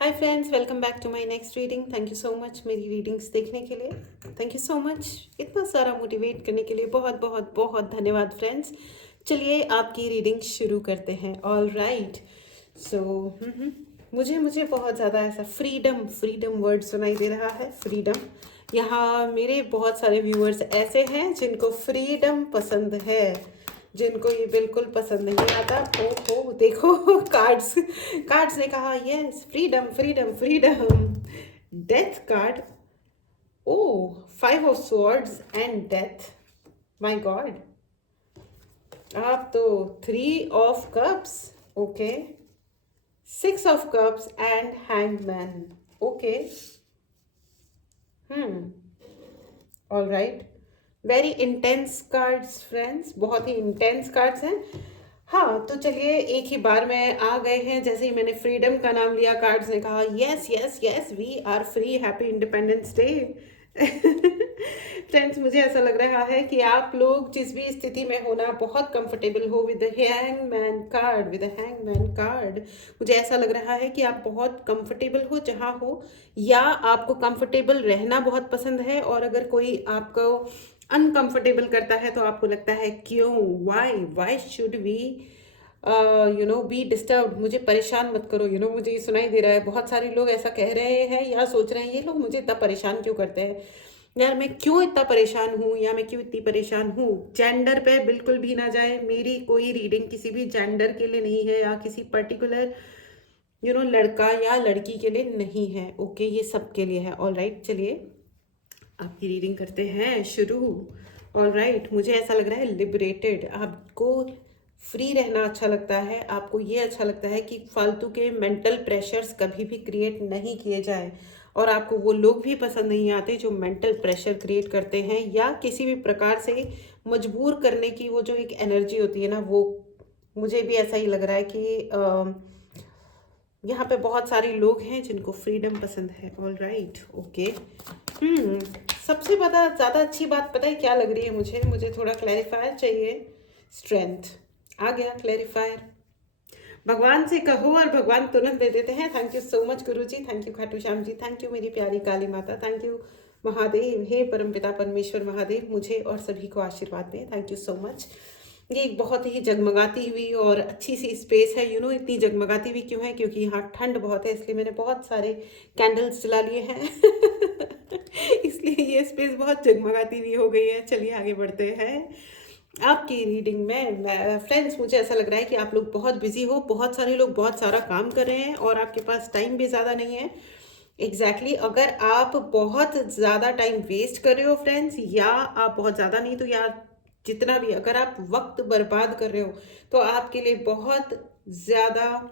Hi friends, welcome back to my next reading. Thank you so much मेरी readings देखने के लिए। Thank you so much इतना सारा मोटिवेट करने के लिए। बहुत बहुत बहुत धन्यवाद फ्रेंड्स। चलिए आपकी रीडिंग शुरू करते हैं। All right. सो मुझे मुझे बहुत ज़्यादा ऐसा फ्रीडम फ्रीडम वर्ड सुनाई दे रहा है। फ्रीडम। यहाँ मेरे बहुत सारे व्यूअर्स ऐसे हैं जिनको फ्रीडम पसंद है, जिनको ये बिल्कुल पसंद नहीं आता। ओ देखो कार्ड्स कार्ड्स ने कहा yes, freedom freedom freedom. Death card. Oh, 5 of swords and death. My god. आप तो 3 of cups. Okay. 6 of cups and hangman. Okay. All right. Very intense cards friends, बहुत ही इंटेंस कार्ड्स हैं। हाँ तो चलिए एक ही बार में आ गए हैं। जैसे ही मैंने फ्रीडम का नाम लिया, कार्ड्स ने कहा yes yes yes, we are free, happy independence day. Friends, मुझे ऐसा लग रहा है कि आप लोग जिस भी स्थिति में हो ना, बहुत कंफर्टेबल हो with the hangman card. With the hangman card मुझे ऐसा लग रहा है कि आप बहुत कंफर्टेबल हो जहाँ हो, या आपको कंफर्टेबल रहना बहुत पसंद है। और अगर कोई आपको अनकंफर्टेबल करता है तो आपको लगता है क्यों, why should we be disturb. मुझे परेशान मत करो। मुझे ये सुनाई दे रहा है, बहुत सारे लोग ऐसा कह रहे हैं या सोच रहे हैं ये लोग मुझे इतना परेशान क्यों करते हैं, यार मैं क्यों इतना परेशान हूँ, या मैं क्यों इतनी परेशान हूँ। जेंडर पे बिल्कुल भी ना जाए। मेरी कोई रीडिंग किसी भी जेंडर के लिए नहीं है, या किसी पर्टिकुलर लड़का या लड़की के लिए नहीं है। ओके, ये सबके लिए है। ऑल राइट, चलिए आपकी रीडिंग करते हैं शुरू। ऑल राइट, मुझे ऐसा लग रहा है लिबरेटेड। आपको फ्री रहना अच्छा लगता है। आपको ये अच्छा लगता है कि फालतू के मेंटल प्रेशर्स कभी भी क्रिएट नहीं किए जाए, और आपको वो लोग भी पसंद नहीं आते जो मेंटल प्रेशर क्रिएट करते हैं, या किसी भी प्रकार से मजबूर करने की वो जो एक एनर्जी होती है ना, वो मुझे भी ऐसा ही लग रहा है कि यहाँ पे बहुत सारे लोग हैं जिनको फ्रीडम पसंद है। All right, okay. हम्म सबसे ज़्यादा अच्छी बात पता है क्या लग रही है मुझे थोड़ा क्लैरिफायर चाहिए। स्ट्रेंथ आ गया, क्लैरिफायर। भगवान से कहो और भगवान तुरंत दे देते हैं। Thank you so much Guru ji, thank you Khatu Shyam ji, thank you मेरी प्यारी काली माता, थैंक यू महादेव। हे परमपिता परमेश्वर महादेव, मुझे और सभी को आशीर्वाद दें। Thank you so much. ये एक बहुत ही जगमगाती हुई और अच्छी सी स्पेस है। इतनी जगमगाती हुई क्यों है, क्योंकि यहाँ ठंड बहुत है, इसलिए मैंने बहुत सारे कैंडल्स जला लिए हैं। इसलिए ये स्पेस बहुत जगमगाती हुई हो गई है। चलिए आगे बढ़ते हैं आपकी रीडिंग में। फ्रेंड्स, मुझे ऐसा लग रहा है कि आप लोग बहुत बिजी हो, बहुत सारे लोग बहुत सारा काम कर रहे हैं, और आपके पास टाइम भी ज़्यादा नहीं है। अगर आप बहुत ज़्यादा टाइम वेस्ट कर रहे हो फ्रेंड्स, या आप बहुत ज़्यादा नहीं तो यार जितना भी, अगर आप वक्त बर्बाद कर रहे हो तो आपके लिए बहुत ज़्यादा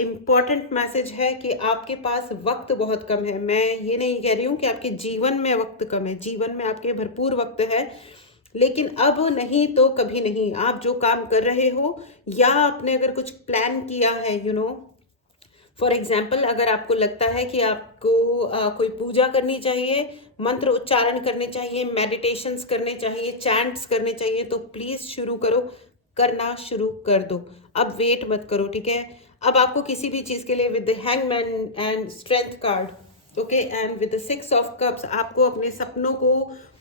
इम्पॉर्टेंट मैसेज है कि आपके पास वक्त बहुत कम है। मैं ये नहीं कह रही हूँ कि आपके जीवन में वक्त कम है, जीवन में आपके भरपूर वक्त है, लेकिन अब नहीं तो कभी नहीं। आप जो काम कर रहे हो, या आपने अगर कुछ प्लान किया है, फॉर एग्जाम्पल, अगर आपको लगता है कि आपको कोई पूजा करनी चाहिए, मंत्र उच्चारण करने चाहिए, मेडिटेशंस करने चाहिए, चैंट्स करने चाहिए, तो प्लीज़ शुरू करो, करना शुरू कर दो। अब वेट मत करो, ठीक है। अब आपको किसी भी चीज़ के लिए with the hangman and strength card, okay, and with the 6 of cups, आपको अपने सपनों को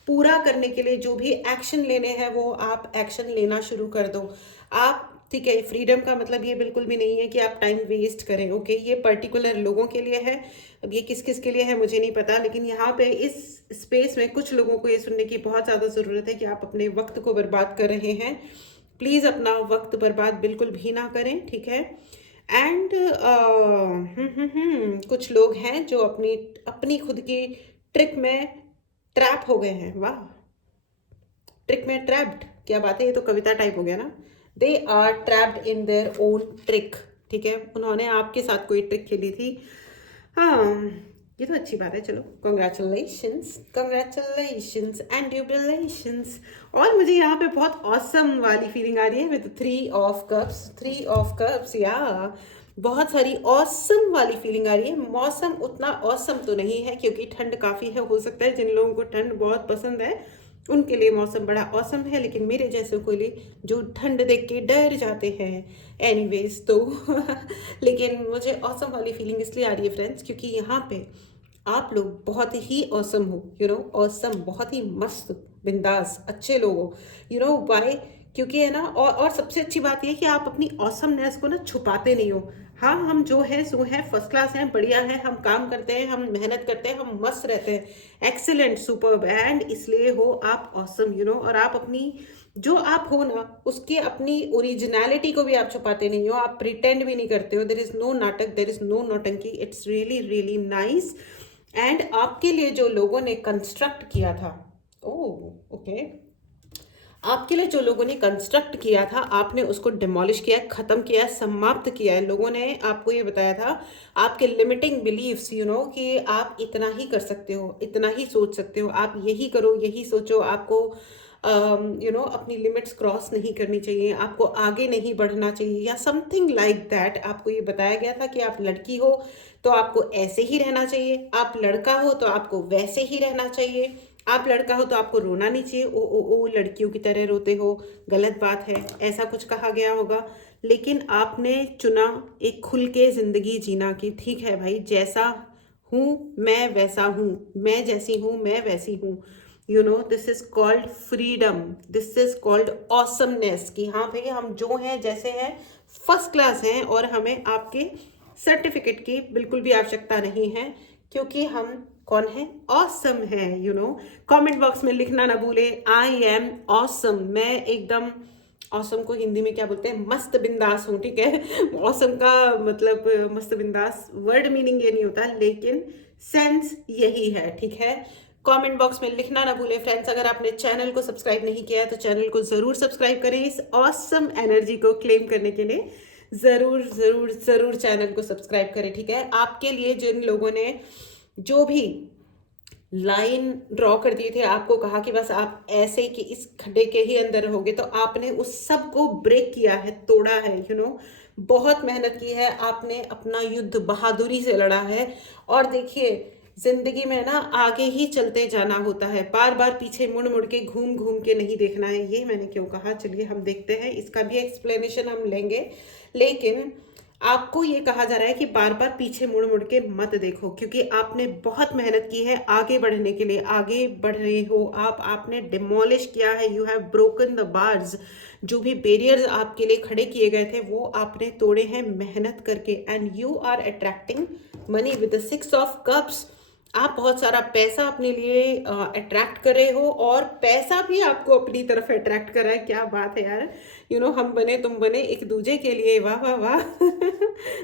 पूरा करने के लिए जो भी एक्शन लेने हैं वो आप एक्शन लेना शुरू कर दो। आप, ठीक है, फ्रीडम का मतलब ये बिल्कुल भी नहीं है कि आप टाइम वेस्ट करें। ओके, ये पर्टिकुलर लोगों के लिए है। अब ये किस किस के लिए है मुझे नहीं पता, लेकिन यहाँ पे इस स्पेस में कुछ लोगों को ये सुनने की बहुत ज़्यादा ज़रूरत है कि आप अपने वक्त को बर्बाद कर रहे हैं। प्लीज़ अपना वक्त बर्बाद बिल्कुल भी ना करें, ठीक है। एंड कुछ लोग हैं जो अपनी अपनी खुद की ट्रिक में ट्रैप हो गए हैं। वाह, ट्रिक में ट्रैप्ड, क्या बात है, ये तो कविता टाइप हो गया ना। They are trapped in their own trick, ठीक है। उन्होंने आपके साथ कोई ट्रिक खेली थी। हाँ, ये तो अच्छी बात है। चलो, कॉन्ग्रेचुलेशंस, कॉन्ग्रेचुलेशंस एंड ड्यूबिलेशंस। और मुझे यहाँ पे बहुत ऑसम वाली फीलिंग आ रही है with 3 of cups. 3 of cups, या बहुत सारी ऑसम वाली फीलिंग आ रही है। मौसम उतना ऑसम तो नहीं है क्योंकि ठंड काफ़ी है। हो सकता है जिन लोगों को ठंड बहुत पसंद है उनके लिए मौसम बड़ा औसम है, लेकिन मेरे जैसों को लिए जो ठंड देख के डर जाते हैं एनीवेज तो लेकिन मुझे औसम वाली फीलिंग इसलिए आ रही है फ्रेंड्स, क्योंकि यहाँ पे आप लोग बहुत ही औसम हो, औसम, बहुत ही मस्त, बिंदास, अच्छे लोग हो, वाई, क्योंकि है ना, और सबसे अच्छी बात ये है कि आप अपनी ऑसमनेस को ना छुपाते नहीं हो। हाँ, हम जो है सो है, फर्स्ट क्लास हैं, बढ़िया है, हम काम करते हैं, हम मेहनत करते हैं, हम मस्त रहते हैं, एक्सीलेंट, सुपर्ब, एंड इसलिए हो आप ऑसम, और आप अपनी जो आप हो ना, उसके अपनी ओरिजिनलिटी को भी आप छुपाते नहीं हो, आप प्रिटेंड भी नहीं करते हो। देर इज नो नाटक, देर इज नो नौटंकी, it's really really nice. And आपके लिए जो लोगों ने कंस्ट्रक्ट किया था, ओह ओके, आपके लिए जो लोगों ने कंस्ट्रक्ट किया था, आपने उसको डिमोलिश किया, खत्म किया, समाप्त किया है। लोगों ने आपको ये बताया था, आपके लिमिटिंग बिलीव्स, कि आप इतना ही कर सकते हो, इतना ही सोच सकते हो, आप यही करो, यही सोचो, आपको अपनी लिमिट्स क्रॉस नहीं करनी चाहिए, आपको आगे नहीं बढ़ना चाहिए, या समथिंग लाइक दैट। आपको ये बताया गया था कि आप लड़की हो तो आपको ऐसे ही रहना चाहिए, आप लड़का हो तो आपको वैसे ही रहना चाहिए, आप लड़का हो तो आपको रोना नहीं चाहिए, ओ लड़कियों की तरह रोते हो, गलत बात है, ऐसा कुछ कहा गया होगा। लेकिन आपने चुना एक खुल के ज़िंदगी जीना, कि ठीक है भाई, जैसा हूँ मैं वैसा हूँ, मैं जैसी हूँ मैं वैसी हूँ, this is called freedom, this is called awesomeness, कि हाँ भाई, हम जो हैं जैसे हैं फर्स्ट क्लास हैं, और हमें आपके सर्टिफिकेट की बिल्कुल भी आवश्यकता नहीं है, क्योंकि हम कौन है, ऑसम है। कमेंट बॉक्स में लिखना ना भूले, आई एम ऑसम, मैं एकदम, ऑसम को हिंदी में क्या बोलते हैं, मस्त बिंदास हूँ, ठीक है। ऑसम का मतलब मस्त बिंदास वर्ड मीनिंग ये नहीं होता, लेकिन सेंस यही है, ठीक है। कमेंट बॉक्स में लिखना ना भूले फ्रेंड्स। अगर आपने चैनल को सब्सक्राइब नहीं किया है तो चैनल को जरूर सब्सक्राइब करें, इस ऑसम एनर्जी को क्लेम करने के लिए जरूर जरूर जरूर चैनल को सब्सक्राइब करें, ठीक है। आपके लिए जिन लोगों ने जो भी लाइन ड्रॉ कर दिए थे, आपको कहा कि बस आप ऐसे कि इस खड्डे के ही अंदर रहोगे, तो आपने उस सब को ब्रेक किया है, तोड़ा है, बहुत मेहनत की है आपने, अपना युद्ध बहादुरी से लड़ा है। और देखिए, जिंदगी में ना आगे ही चलते जाना होता है, बार बार पीछे मुड़ मुड़ के, घूम घूम के नहीं देखना है। ये मैंने क्यों कहा, चलिए हम देखते हैं, इसका भी एक्सप्लेनेशन हम लेंगे। लेकिन आपको ये कहा जा रहा है कि बार बार पीछे मुड़ मुड़ के मत देखो, क्योंकि आपने बहुत मेहनत की है आगे बढ़ने के लिए, आगे बढ़ रहे हो आप, आपने डिमोलिश किया है, you have broken the bars, जो भी बैरियर्स आपके लिए खड़े किए गए थे वो आपने तोड़े हैं मेहनत करके, and you are attracting money with the 6 of cups. आप बहुत सारा पैसा अपने लिए अट्रैक्ट कर रहे हो, और पैसा भी आपको अपनी तरफ अट्रैक्ट कर रहा है। क्या बात है यार, हम बने तुम बने एक दूजे के लिए, वाह वाह वाह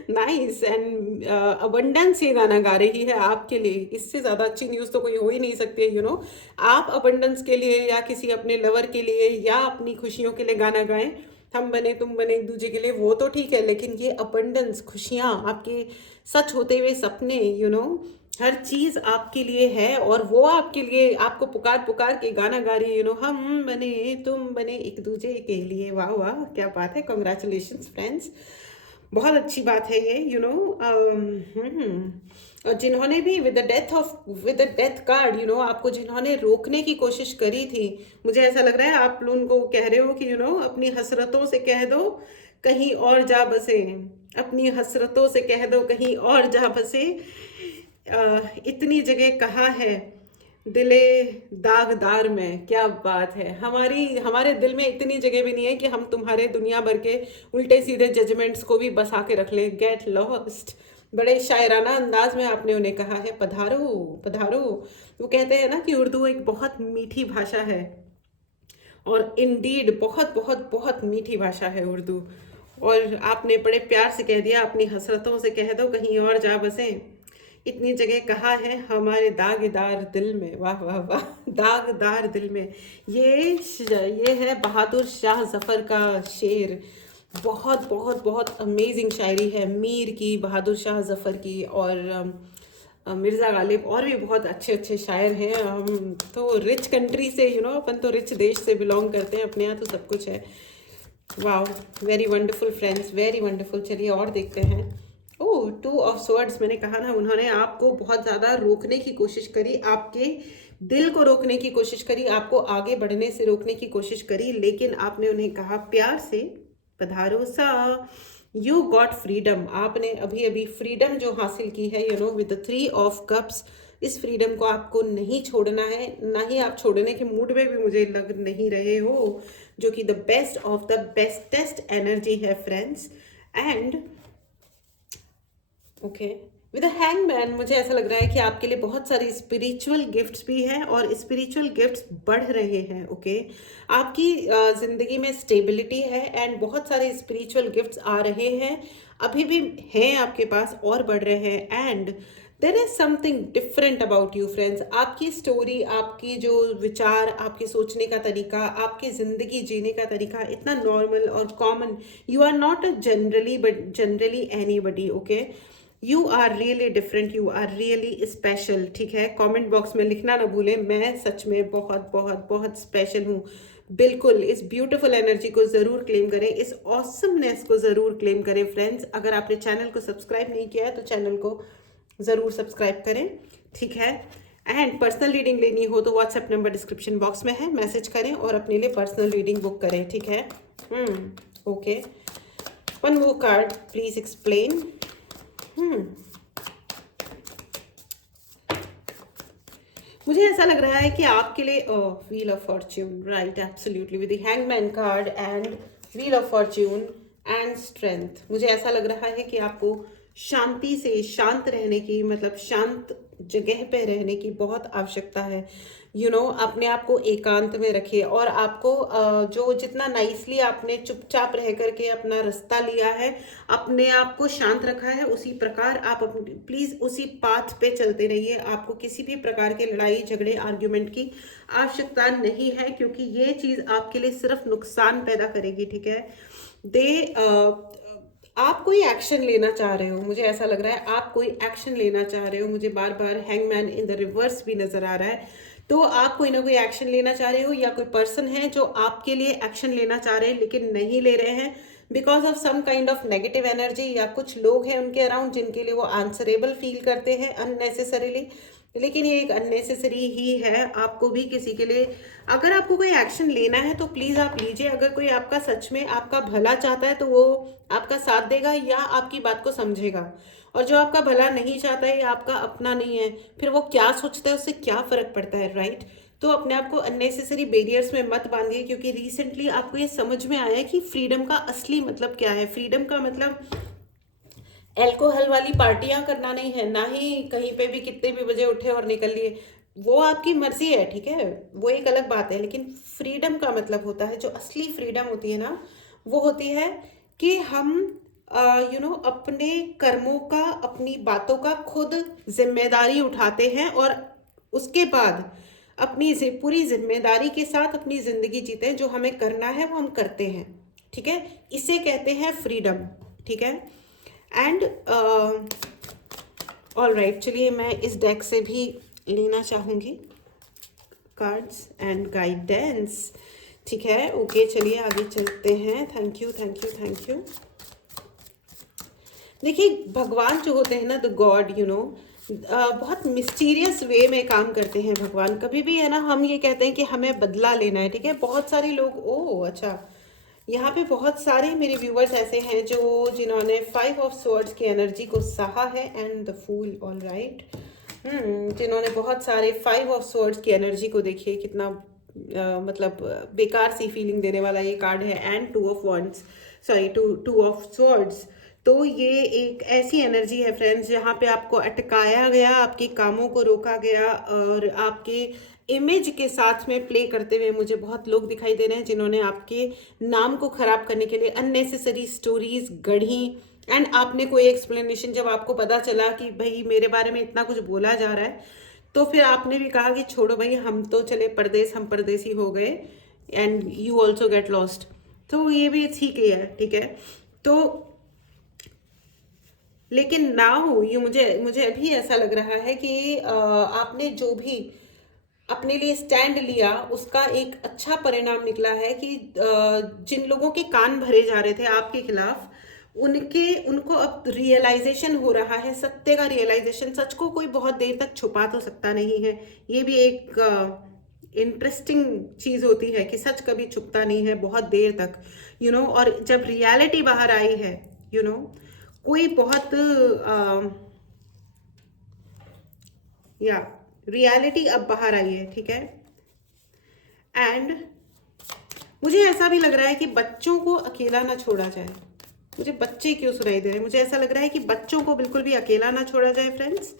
नाइस। एंड अबंडेंस ये गाना गा रही है आपके लिए, इससे ज़्यादा अच्छी न्यूज़ तो कोई हो ही नहीं सकती है। आप अबंडेंस के लिए, या किसी अपने लवर के लिए, या अपनी खुशियों के लिए गाना गाएं, हम बने तुम बने एक दूजे के लिए, वो तो ठीक है, लेकिन ये अबंडेंस, खुशियाँ, आपके सच होते हुए सपने, हर चीज आपके लिए है, और वो आपके लिए, आपको पुकार पुकार के गाना गा रही है, हम बने तुम बने एक दूजे के लिए। वाह वाह, क्या बात है, कॉन्ग्रेचुलेशंस फ्रेंड्स, बहुत अच्छी बात है ये। और जिन्होंने भी विद द डेथ कार्ड, आपको जिन्होंने रोकने की कोशिश करी थी, मुझे ऐसा लग रहा है आप लोगों को कह रहे हो कि अपनी हसरतों से कह दो कहीं और जा बसे, अपनी हसरतों से कह दो कहीं और जा बसे, इतनी जगह कहाँ है दिले दागदार में। क्या बात है, हमारे दिल में इतनी जगह भी नहीं है कि हम तुम्हारे दुनिया भर के उल्टे सीधे जजमेंट्स को भी बसा के रख लें। गेट लॉस्ट, बड़े शायराना अंदाज में आपने उन्हें कहा है, पधारो पधारो। वो कहते हैं ना कि उर्दू एक बहुत मीठी भाषा है, और इंडीड बहुत बहुत बहुत मीठी भाषा है उर्दू, और आपने बड़े प्यार से कह दिया, अपनी हसरतों से कह दो कहीं और जा बसें, इतनी जगह कहाँ है हमारे दागदार दिल में। वाह वाह वाह, दागदार दिल में, ये है बहादुर शाह जफ़र का शेर। बहुत बहुत बहुत अमेजिंग शायरी है मीर की, बहादुर शाह जफ़र की, और मिर्ज़ा गालिब, और भी बहुत अच्छे अच्छे शायर हैं। हम तो रिच कंट्री से, अपन तो रिच देश से बिलोंग करते हैं, अपने यहाँ तो सब कुछ है। वाह, very wonderful friends, very wonderful. चलिए और देखते हैं। ओह, टू ऑफ स्वर्ड्स मैंने कहा ना, उन्होंने आपको बहुत ज़्यादा रोकने की कोशिश करी, आपके दिल को रोकने की कोशिश करी, आपको आगे बढ़ने से रोकने की कोशिश करी, लेकिन आपने उन्हें कहा प्यार से, पधारो सा, यू गॉट फ्रीडम। आपने अभी अभी फ्रीडम जो हासिल की है, you know, with the 3 of cups, इस फ्रीडम को आपको नहीं छोड़ना है, ना ही आप छोड़ने के मूड में भी मुझे लग नहीं रहे हो, जो कि the best of the bestest energy है friends. And okay, with hangman मुझे ऐसा लग रहा है कि आपके लिए बहुत सारी स्पिरिचुअल गिफ्ट्स भी हैं और स्पिरिचुअल गिफ्ट्स बढ़ रहे हैं। ओके, आपकी ज़िंदगी में स्टेबिलिटी है एंड बहुत सारे स्पिरिचुअल गिफ्ट्स आ रहे हैं, अभी भी हैं आपके पास और बढ़ रहे हैं। And there is something different about you friends. आपकी स्टोरी, आपकी जो विचार, आपके सोचने का तरीका, आपकी ज़िंदगी जीने का तरीका इतना नॉर्मल और common, you are not a generally but generally anybody. Okay, you are really different, you are really special. ठीक है, कमेंट बॉक्स में लिखना ना भूलें, मैं सच में बहुत बहुत बहुत स्पेशल हूँ। बिल्कुल इस ब्यूटीफुल एनर्जी को ज़रूर क्लेम करें, इस ऑसमनेस को ज़रूर क्लेम करें फ्रेंड्स। अगर आपने चैनल को सब्सक्राइब नहीं किया है तो चैनल को ज़रूर सब्सक्राइब करें। ठीक है, एंड पर्सनल रीडिंग लेनी हो तो व्हाट्सएप नंबर डिस्क्रिप्शन बॉक्स में है, मैसेज करें और अपने लिए पर्सनल रीडिंग बुक करें। ठीक है, ओके, वन वो कार्ड प्लीज एक्सप्लेन। मुझे ऐसा लग रहा है कि आपके लिए wheel of Fortune, right, absolutely, with the hangman card and wheel of Fortune and strength. मुझे ऐसा लग रहा है कि आपको शांति से, शांत रहने की, मतलब शांत जगह पे रहने की बहुत आवश्यकता है। यू नो, अपने आप को एकांत में रखिए और आपको जो जितना नाइसली आपने चुपचाप रह करके अपना रास्ता लिया है, अपने आप को शांत रखा है, उसी प्रकार आप प्लीज़ उसी पाथ पे चलते रहिए। आपको किसी भी प्रकार के लड़ाई झगड़े आर्ग्यूमेंट की आवश्यकता नहीं है, क्योंकि ये चीज़ आपके लिए सिर्फ नुकसान पैदा करेगी। ठीक है, आप कोई एक्शन लेना चाह रहे हो, मुझे ऐसा लग रहा है आप कोई एक्शन लेना चाह रहे हो। मुझे बार बार हैंगमैन इन द रिवर्स भी नजर आ रहा है, तो आप कोई ना कोई एक्शन लेना चाह रहे हो, या कोई पर्सन है जो आपके लिए एक्शन लेना चाह रहे हैं लेकिन नहीं ले रहे हैं because of some kind of negative energy, या कुछ लोग हैं उनके अराउंड जिनके लिए वो आंसरेबल फील करते हैं अननेसेसरीली। लेकिन ये एक अननेसेसरी ही है, आपको भी किसी के लिए, अगर आपको कोई एक्शन लेना है तो प्लीज़ आप लीजिए। अगर कोई आपका सच में आपका भला चाहता है तो वो आपका साथ देगा या आपकी बात को समझेगा, और जो आपका भला नहीं चाहता है या आपका अपना नहीं है, फिर वो क्या सोचता है उससे क्या फ़र्क पड़ता है, राइट। तो अपने आप को अननेसेसरी बैरियर्स में मत बांधिए, क्योंकि रिसेंटली आपको ये समझ में आया है कि फ्रीडम का असली मतलब क्या है। फ्रीडम का मतलब अल्कोहल वाली पार्टियां करना नहीं है, ना ही कहीं पे भी कितने भी बजे उठे और निकल लिए, वो आपकी मर्जी है। ठीक है, वो एक अलग बात है, लेकिन फ्रीडम का मतलब होता है, जो असली फ्रीडम होती है ना, वो होती है कि हम यू नो अपने कर्मों का, अपनी बातों का खुद जिम्मेदारी उठाते हैं और उसके बाद अपनी पूरी जिम्मेदारी के साथ अपनी ज़िंदगी जीते हैं। जो हमें करना है वो हम करते हैं। ठीक है, इसे कहते हैं फ्रीडम। ठीक है, एंड ऑल राइट, चलिए मैं इस डेक से भी लेना चाहूँगी कार्ड्स एंड गाइडेंस। ठीक है, ओके, चलिए आगे चलते हैं। Thank you, thank you, thank you. देखिए, भगवान जो होते हैं ना, द गॉड, यू नो, बहुत मिस्टीरियस वे में काम करते हैं भगवान। कभी भी है ना, हम ये कहते हैं कि हमें बदला लेना है। ठीक है, बहुत सारे लोग, ओह अच्छा, यहाँ पे बहुत सारे मेरे व्यूवर्स ऐसे हैं जो जिन्होंने 5 ऑफ स्वॉर्ड्स की एनर्जी को सहा है and the fool, all right, जिन्होंने बहुत सारे 5 ऑफ स्वॉर्ड्स की एनर्जी को, देखिए कितना मतलब बेकार सी फीलिंग देने वाला ये कार्ड है, and 2 of wands, sorry, two of swords. तो ये एक ऐसी एनर्जी है फ्रेंड्स जहाँ पे आपको अटकाया गया, आपके कामों को रोका गया, और आपके इमेज के साथ में प्ले करते हुए मुझे बहुत लोग दिखाई दे रहे हैं जिन्होंने आपके नाम को खराब करने के लिए अननेसेसरी स्टोरीज गढ़ी। एंड आपने कोई एक्सप्लेनेशन, जब आपको पता चला कि भाई मेरे बारे में इतना कुछ बोला जा रहा है, तो फिर आपने भी कहा कि छोड़ो भाई, हम तो चले परदेश, हम परदेसी हो गए, and you also get lost. तो ये भी ठीक ही है। ठीक है, तो लेकिन नाउ ये मुझे अभी ऐसा लग रहा है कि आपने जो भी अपने लिए स्टैंड लिया उसका एक अच्छा परिणाम निकला है कि जिन लोगों के कान भरे जा रहे थे आपके खिलाफ, उनको अब रियलाइजेशन हो रहा है, सत्य का रियलाइजेशन। सच को कोई बहुत देर तक छुपा तो सकता नहीं है, ये भी एक इंटरेस्टिंग चीज होती है कि सच कभी छुपता नहीं है बहुत देर तक, और जब रियलिटी बाहर आई है, कोई बहुत या रियलिटी अब बाहर आई है, ठीक है। एंड मुझे ऐसा भी लग रहा है कि बच्चों को अकेला ना छोड़ा जाए। मुझे बच्चे क्यों सुनाई दे रहे हैं? मुझे ऐसा लग रहा है कि बच्चों को बिल्कुल भी अकेला ना छोड़ा जाए फ्रेंड्स।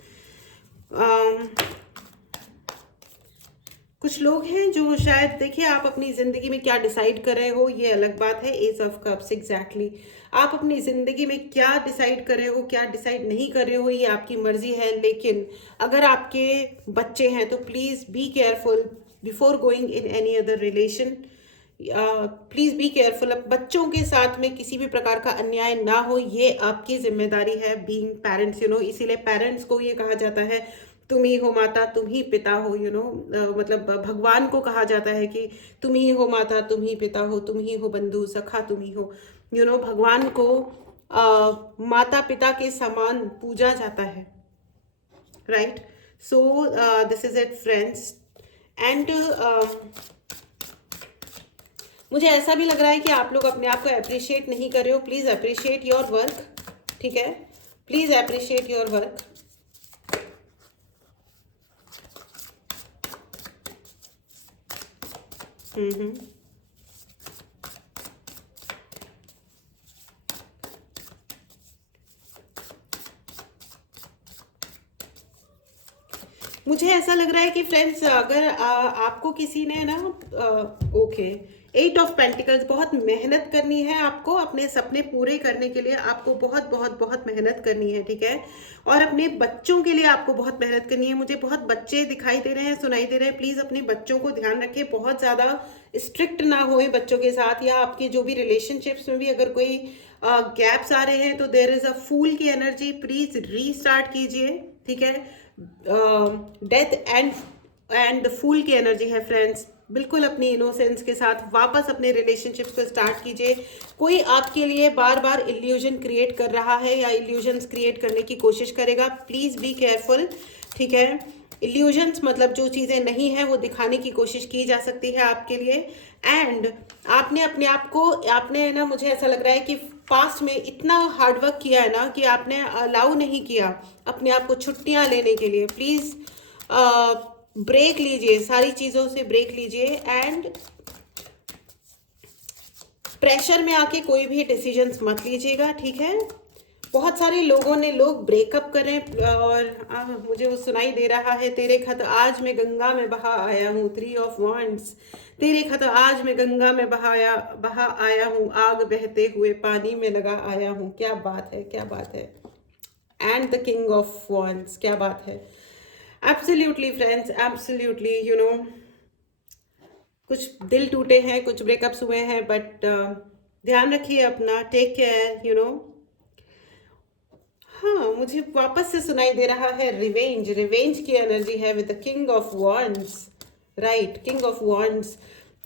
कुछ लोग हैं जो शायद, देखिए, आप अपनी ज़िंदगी में क्या डिसाइड कर रहे हो ये अलग बात है। Ace of cups, exactly. आप अपनी ज़िंदगी में क्या डिसाइड कर रहे हो, क्या डिसाइड नहीं कर रहे हो, ये आपकी मर्जी है। लेकिन अगर आपके बच्चे हैं तो please be careful before going in any other relation. Please be careful. अब बच्चों के साथ में किसी भी प्रकार का अन्याय ना हो, ये आपकी जिम्मेदारी है बीइंग पेरेंट्स, इसीलिए पेरेंट्स को ये कहा जाता है तुम ही हो माता, तुम ही पिता हो, मतलब भगवान को कहा जाता है कि तुम ही हो माता, तुम ही पिता हो, तुम ही हो बंधु सखा, तुम ही हो, भगवान को माता पिता के समान पूजा जाता है, right. So this is it friends. And मुझे ऐसा भी लग रहा है कि आप लोग अपने आप को अप्रिशिएट नहीं कर रहे हो। प्लीज़ अप्रिशिएट योर वर्क, ठीक है। Please appreciate your work. मुझे ऐसा लग रहा है कि फ्रेंड्स, अगर आपको किसी ने ना, ओके, 8 ऑफ पेंटिकल्स, बहुत मेहनत करनी है आपको अपने सपने पूरे करने के लिए। आपको बहुत बहुत बहुत मेहनत करनी है, ठीक है। और अपने बच्चों के लिए आपको बहुत मेहनत करनी है। मुझे बहुत बच्चे दिखाई दे रहे हैं, सुनाई दे रहे हैं। प्लीज़ अपने बच्चों को ध्यान रखें, बहुत ज़्यादा स्ट्रिक्ट ना होए बच्चों के साथ, या आपके जो भी रिलेशनशिप्स में भी अगर कोई गैप्स आ रहे हैं तो देयर इज़ अ फूल की एनर्जी। प्लीज़ रीस्टार्ट कीजिए, ठीक है। डेथ एंड फूल की एनर्जी है फ्रेंड्स। बिल्कुल अपनी इनोसेंस के साथ वापस अपने रिलेशनशिप्स को स्टार्ट कीजिए। कोई आपके लिए बार बार इल्यूजन क्रिएट कर रहा है या इल्यूजन्स क्रिएट करने की कोशिश करेगा, प्लीज़ बी केयरफुल, ठीक है। इल्यूजन्स मतलब जो चीज़ें नहीं हैं वो दिखाने की कोशिश की जा सकती है आपके लिए। एंड आपने अपने आप को, आपने ना, मुझे ऐसा लग रहा है कि पास्ट में इतना हार्डवर्क किया है ना कि आपने अलाउ नहीं किया अपने आप को छुट्टियां लेने के लिए। प्लीज़ ब्रेक लीजिए, सारी चीज़ों से ब्रेक लीजिए। एंड प्रेशर में आके कोई भी डिसीजंस मत लीजिएगा, ठीक है। बहुत सारे लोग ब्रेकअप करें और मुझे वो सुनाई दे रहा है, तेरे खत आज मैं गंगा में बहा आया हूँ, 3 ऑफ वांड्स। तेरे खत आज मैं गंगा में बहा आया हूँ, आग बहते हुए पानी में लगा आया हूँ। क्या बात है, क्या बात है। And the king of wands, क्या बात है। एब्सोल्युटली फ्रेंड्स, एब्सोल्युटली, कुछ दिल टूटे हैं, कुछ ब्रेकअप्स हुए हैं, बट ध्यान रखिए अपना, टेक केयर, हाँ, मुझे वापस से सुनाई दे रहा है रिवेंज। रिवेंज की एनर्जी है with the king of wands, right, king of wands.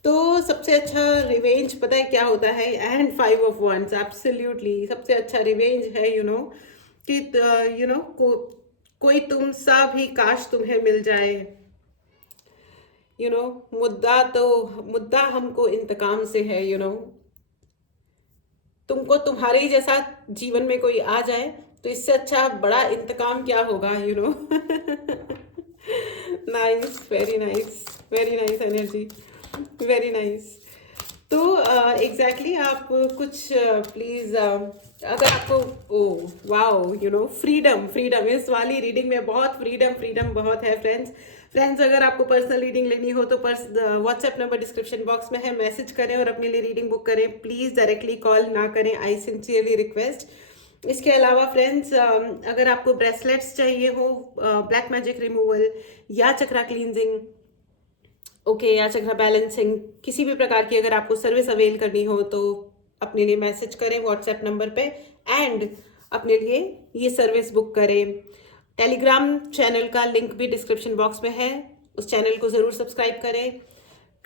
तो सबसे अच्छा रिवेंज पता है क्या होता है? एंड 5 ऑफ वॉन्ड्स, एब्सोल्युटली सबसे अच्छा रिवेंज है, कि कोई तुम सा भी काश तुम्हें मिल जाए, मुद्दा हमको इंतकाम से है, तुमको तुम्हारे ही जैसा जीवन में कोई आ जाए तो इससे अच्छा बड़ा इंतकाम क्या होगा, nice, very nice, very nice energy, very nice. तो एग्जैक्टली आप कुछ प्लीज, अगर आपको, ओ वाओ, फ्रीडम इस वाली रीडिंग में बहुत फ्रीडम बहुत है फ्रेंड्स। अगर आपको पर्सनल रीडिंग लेनी हो तो व्हाट्सएप नंबर डिस्क्रिप्शन बॉक्स में है, मैसेज करें और अपने लिए रीडिंग बुक करें। प्लीज़ डायरेक्टली कॉल ना करें, आई सिंसियरली रिक्वेस्ट। इसके अलावा फ्रेंड्स, अगर आपको ब्रेसलेट्स चाहिए हो, ब्लैक मैजिक रिमूवल या चक्रा क्लींजिंग, ओके, या चक्रा बैलेंसिंग, किसी भी प्रकार की अगर आपको सर्विस अवेल करनी हो तो अपने लिए मैसेज करें व्हाट्सएप नंबर पे एंड अपने लिए ये सर्विस बुक करें। टेलीग्राम चैनल का लिंक भी डिस्क्रिप्शन बॉक्स में है, उस चैनल को ज़रूर सब्सक्राइब करें।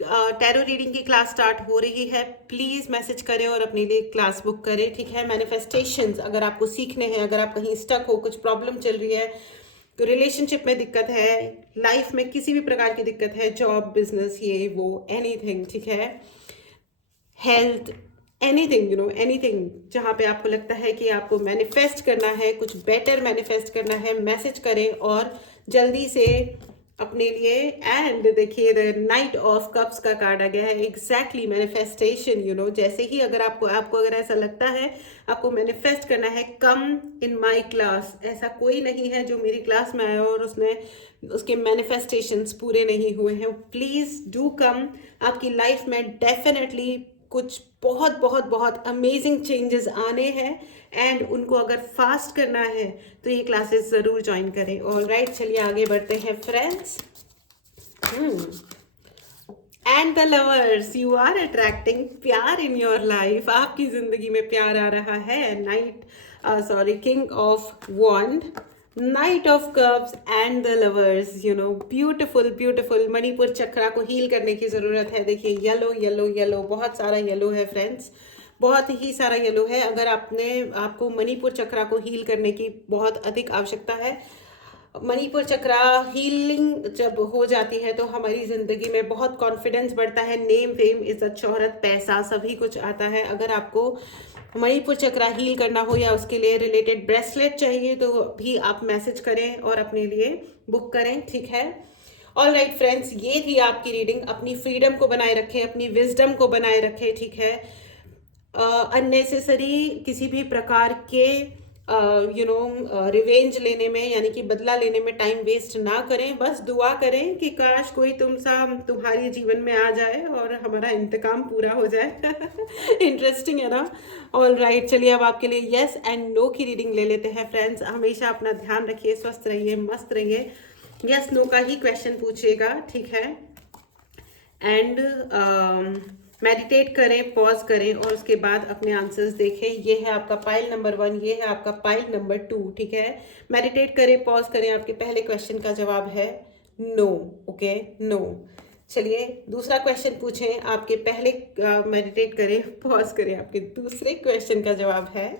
टैरो रीडिंग की क्लास स्टार्ट हो रही है, प्लीज़ मैसेज करें और अपने लिए क्लास बुक करें, ठीक है। मैनिफेस्टेशंस अगर आपको सीखने हैं, अगर आप कहीं स्टक हो, कुछ प्रॉब्लम चल रही है, तो रिलेशनशिप में दिक्कत है, लाइफ में किसी भी प्रकार की दिक्कत है, जॉब बिजनेस ये वो एनीथिंग, ठीक है, हेल्थ, एनीथिंग, एनीथिंग, जहाँ पे आपको लगता है कि आपको मैनिफेस्ट करना है, कुछ बेटर मैनिफेस्ट करना है, मैसेज करें और जल्दी से अपने लिए। एंड देखिए द नाइट ऑफ कप्स का कार्ड आ गया है, एग्जैक्टली मैनिफेस्टेशन, जैसे ही अगर आपको अगर ऐसा लगता है आपको मैनिफेस्ट करना है, कम इन माई क्लास, ऐसा कोई नहीं है जो मेरी क्लास में आया और उसके मैनिफेस्टेशंस पूरे नहीं हुए हैं, प्लीज डू कम। आपकी लाइफ में डेफिनेटली कुछ बहुत बहुत बहुत अमेजिंग चेंजेस आने हैं एंड उनको अगर फास्ट करना है तो ये क्लासेस ज़रूर ज्वाइन करें। ऑलराइट, चलिए आगे बढ़ते हैं friends. And the lovers, you are attracting प्यार इन योर लाइफ, आपकी जिंदगी में प्यार आ रहा है। King of wand, knight of cups and the lovers, beautiful beautiful. Manipur chakra को हील करने की ज़रूरत है। देखिए येलो येलो येलो, बहुत सारा येलो है फ्रेंड्स, बहुत ही सारा येलो है। अगर आपको मणिपुर चक्रा को हील करने की बहुत अधिक आवश्यकता है। मणिपुर चक्रा हीलिंग जब हो जाती है तो हमारी ज़िंदगी में बहुत कॉन्फिडेंस बढ़ता है, नेम फेम इज़्ज़त शोहरत पैसा सभी कुछ आता है। अगर आपको मणिपुर चक्रा हील करना हो या उसके लिए रिलेटेड ब्रेसलेट चाहिए तो भी आप मैसेज करें और अपने लिए बुक करें, ठीक है। ऑल राइट फ्रेंड्स, ये थी आपकी रीडिंग। अपनी फ्रीडम को बनाए रखें, अपनी विजडम को बनाए रखें, ठीक है। अननेसेसरी किसी भी प्रकार के रिवेंज लेने में यानी कि बदला लेने में टाइम वेस्ट ना करें। बस दुआ करें कि काश कोई तुम्हारे जीवन में आ जाए और हमारा इंतकाम पूरा हो जाए। इंटरेस्टिंग है ना। ऑल राइट, चलिए अब आपके लिए यस एंड नो की रीडिंग ले लेते हैं फ्रेंड्स। हमेशा अपना ध्यान रखिए, स्वस्थ रहिए, मस्त रहिए। यस नो का ही क्वेश्चन पूछिएगा, ठीक है। एंड मेडिटेट करें, पॉज करें और उसके बाद अपने आंसर्स देखें। ये है आपका पाइल नंबर 1, ये है आपका पाइल नंबर 2, ठीक है। मेडिटेट करें, पॉज करें। आपके पहले क्वेश्चन का जवाब है नो, ओके, नो। चलिए दूसरा क्वेश्चन पूछें। आपके पहले मेडिटेट करें, पॉज करें। आपके दूसरे क्वेश्चन का जवाब है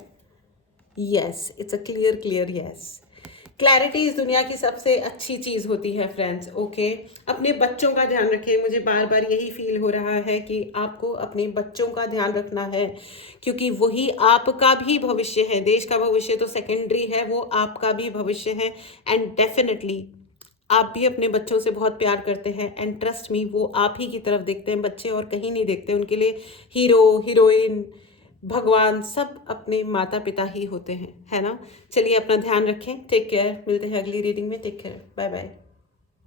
yes. It's a clear yes. Clarity इस दुनिया की सबसे अच्छी चीज़ होती है फ्रेंड्स, ओके। अपने बच्चों का ध्यान रखें। मुझे बार बार यही फील हो रहा है कि आपको अपने बच्चों का ध्यान रखना है क्योंकि वही आपका भी भविष्य है। देश का भविष्य तो सेकेंडरी है, वो आपका भी भविष्य है। एंड डेफिनेटली आप भी अपने बच्चों से बहुत प्यार करते हैं एंड ट्रस्ट मी, वो आप ही की तरफ देखते हैं बच्चे, और कहीं नहीं देखते। उनके लिए हीरो हीरोइन भगवान सब अपने माता पिता ही होते हैं, है ना। चलिए अपना ध्यान रखें, टेक केयर। मिलते हैं अगली रीडिंग में, टेक केयर, बाय बाय।